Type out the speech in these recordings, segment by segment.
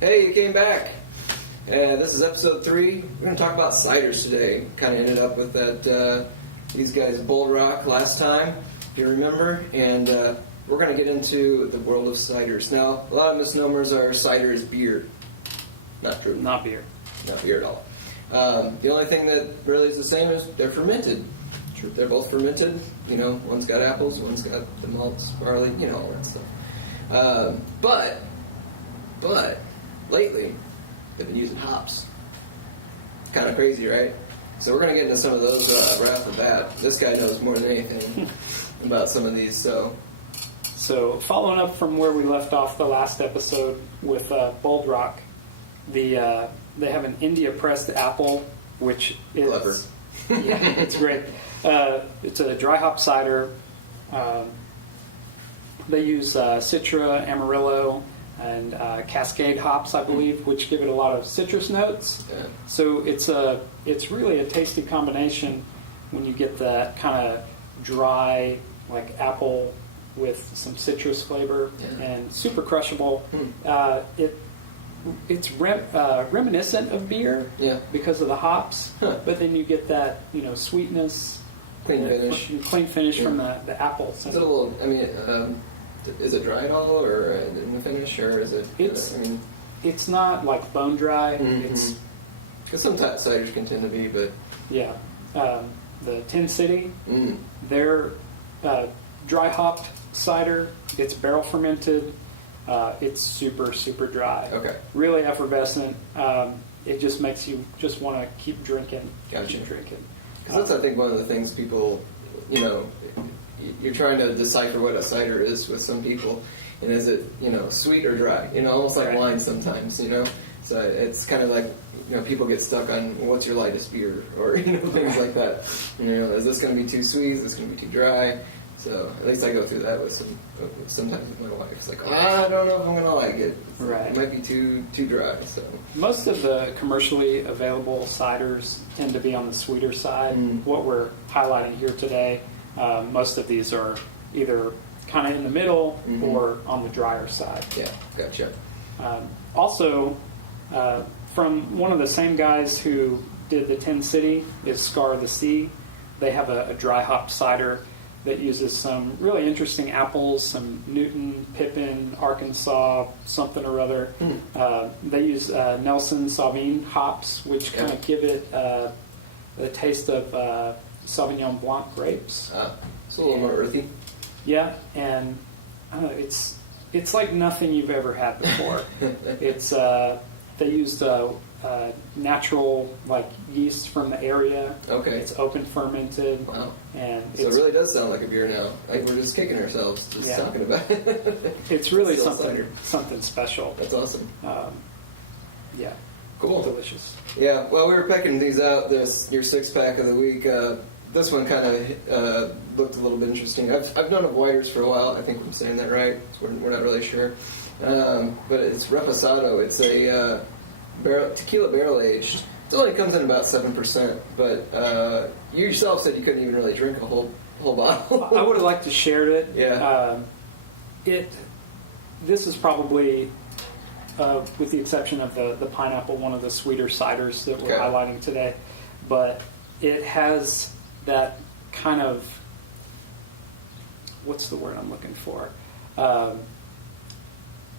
Hey, you came back. This is episode 3. We're going to talk about ciders today. Kind of ended up with that these guys Bold Rock last time, if you remember. And we're going to get into the world of ciders. Now, a lot of misnomers are cider is beer. Not true. Not beer. Not beer at all. The only thing that really is the same is they're fermented. True. They're both fermented. You know, one's got apples, one's got the malts, barley, you know, all that stuff. But lately, they've been using hops. Kind of crazy, right? So we're going to get into some of those right off the bat. This guy knows more than anything about some of these. So following up from where we left off the last episode with Bold Rock, they have an India-pressed apple, which is... Clever. Yeah, it's great. It's a dry hop cider. They use Citra, Amarillo, and Cascade hops, I believe, which give it a lot of citrus notes. Yeah. So it's really a tasty combination when you get that kind of dry, like apple with some citrus flavor, and super crushable. It's reminiscent of beer because of the hops, but then you get that sweetness, clean finish from the apples. It's a little. I mean. Is it dry at all, or in the finish, or is it? It's not like bone dry. Mm-hmm. It's because sometimes ciders can tend to be, but the Tin City, they're dry hopped cider. It's barrel fermented. It's super dry. Okay. Really effervescent. It just makes you just want to keep drinking. Gotcha. Keep drinking. Because that's, I think, one of the things people, you're trying to decipher what a cider is with some people, and is it sweet or dry? Almost like wine sometimes. So it's kind of like people get stuck on what's your lightest beer, or things like that. Is this going to be too sweet? Is this going to be too dry? So at least I go through that with sometimes with my wife. It's like, I don't know if I'm going to like it. Right. It might be too dry. So most of the commercially available ciders tend to be on the sweeter side. What we're highlighting here today, most of these are either kind of in the middle or on the drier side. Yeah, gotcha. Also, from one of the same guys who did the Tin City is Scar of the Sea. They have a dry hop cider that uses some really interesting apples, some Newton, Pippin, Arkansas, something or other. They use Nelson Sauvignon hops, which kind of give it the taste of Sauvignon Blanc grapes. It's a little more earthy. Yeah, and I don't know, it's like nothing you've ever had before. It's they used natural yeast from the area. Okay. It's open fermented. Wow. And so it really does sound like a beer now. Like we're just kicking ourselves just talking about it. It's really something special. That's awesome. Yeah. Cool. Delicious. Yeah. Well, we were pecking these out. Your 6-pack of the week. This one kind of looked a little bit interesting. I've known of Wyders for a while. I think I'm saying that right. So we're not really sure. But it's Reposado. It's a tequila barrel aged. It only comes in about 7%. But you yourself said you couldn't even really drink a whole bottle. I would have liked to share it. Yeah. This is probably, with the exception of the pineapple, one of the sweeter ciders that we're highlighting today. But it has that kind of, what's the word I'm looking for?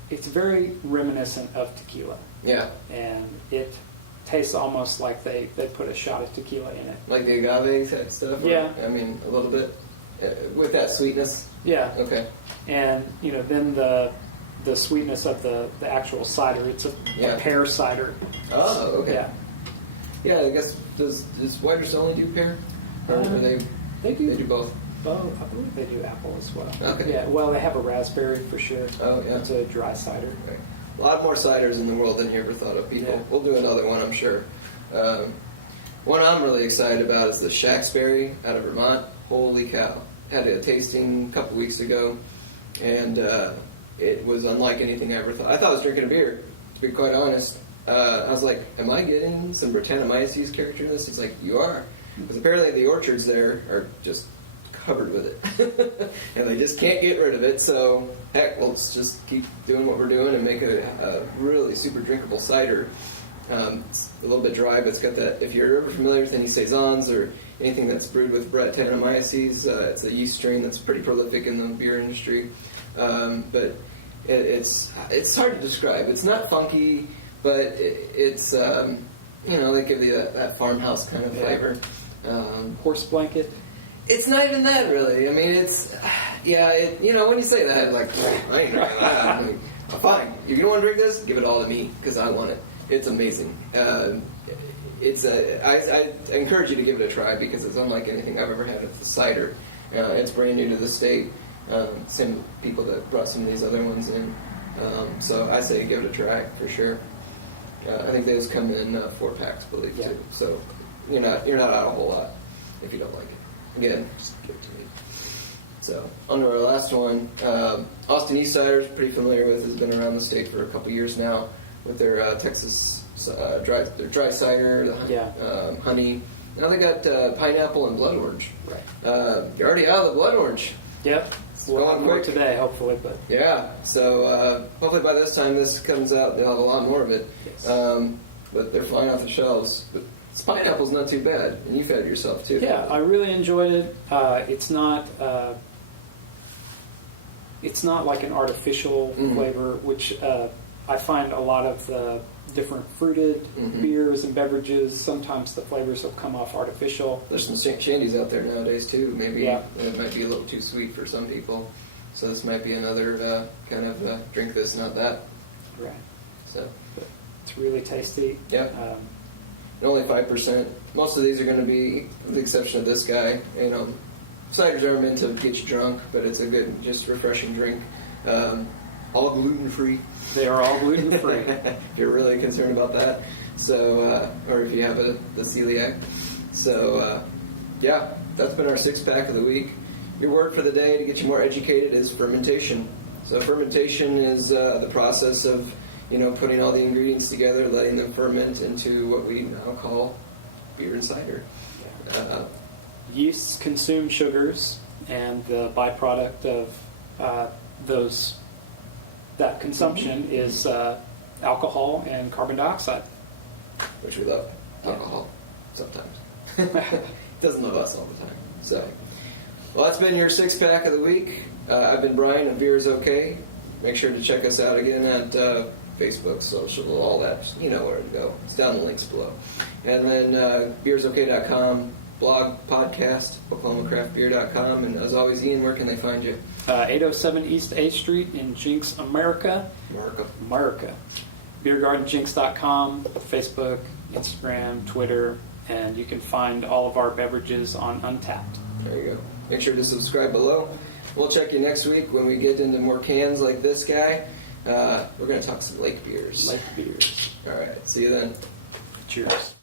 It's very reminiscent of tequila. Yeah. And it tastes almost like they put a shot of tequila in it. Like the agave type stuff? Yeah. I mean, a little bit. With that sweetness? Yeah. Okay. And, then the sweetness of the actual cider. It's a pear cider. Oh, okay. Yeah. Yeah, I guess, does Wyders only do pear? Or they do both? Both. I believe they do apple as well. Okay. Yeah, well, they have a raspberry for sure. Oh, yeah. It's a dry cider. Right. A lot more ciders in the world than you ever thought of, people. Yeah. We'll do another one, I'm sure. One I'm really excited about is the Shacksbury out of Vermont. Holy cow. Had a tasting a couple weeks ago, and it was unlike anything I ever thought. I thought I was drinking a beer, to be quite honest. I was like, am I getting some Brettanomyces character in this? He's like, you are. Because apparently the orchards there are just covered with it, and they just can't get rid of it. So heck, let's just keep doing what we're doing and make a really super drinkable cider. It's a little bit dry, but it's got that. If you're ever familiar with any saisons or anything that's brewed with Brettanomyces, it's a yeast strain that's pretty prolific in the beer industry. But it's hard to describe. It's not funky, but it's they give you that farmhouse kind of flavor. Horse blanket. It's not even that really. I mean, it's when you say that, like, I ain't drinking that. I mean, fine. If you don't want to drink this, give it all to me because I want it. It's amazing. I encourage you to give it a try because it's unlike anything I've ever had with the cider. It's brand new to the state. Same people that brought some of these other ones in. So I say give it a try for sure. I think they just come in 4-packs, I believe, too. So you're not out a whole lot if you don't like it. Again, just give it to me. So on to our last one. Austin Eastciders, pretty familiar with, has been around the state for a couple years now with their Texas dry cider, honey. Now they got pineapple and blood orange. Right. You're already out of the blood orange. Yep. We'll have more today, hopefully. But yeah, so hopefully by this time this comes out, they'll have a lot more of it. Yes. But they're flying off the shelves. But this pineapple's not too bad, and you've had it yourself too. Yeah, I really enjoyed it. It's not like an artificial flavor, which I find a lot of the different fruited beers and beverages, sometimes the flavors will come off artificial. There's some shandies out there nowadays too. Maybe it might be a little too sweet for some people. So this might be another kind of drink this, not that. Right. So but it's really tasty. Yeah. Only 5%. Most of these are going to be, with the exception of this guy, ciders are meant to get you drunk, but it's a good, just refreshing drink. All gluten-free. They are all gluten-free. If you're really concerned about that. So, or if you have the celiac. So, that's been our 6-pack of the week. Your word for the day to get you more educated is fermentation. So fermentation is the process of, putting all the ingredients together, letting them ferment into what we now call beer and cider. Yeasts consume sugars, and the byproduct of that consumption is alcohol and carbon dioxide. Which we love. Alcohol. Sometimes. Doesn't love us all the time. So, well, that's been your 6-pack of the week. I've been Brian of Beer is Okay. Make sure to check us out again at Facebook, social, all that. You know where to go. It's down the links below. And then beersok.com, blog, podcast, OklahomaCraftBeer.com. And as always, Ian, where can they find you? 807 East A Street in Jinx, America. BeerGardenJinx.com, Facebook, Instagram, Twitter, and you can find all of our beverages on Untapped. There you go. Make sure to subscribe below. We'll check you next week when we get into more cans like this guy. We're going to talk some lake beers. Lake beers. All right. See you then. Cheers.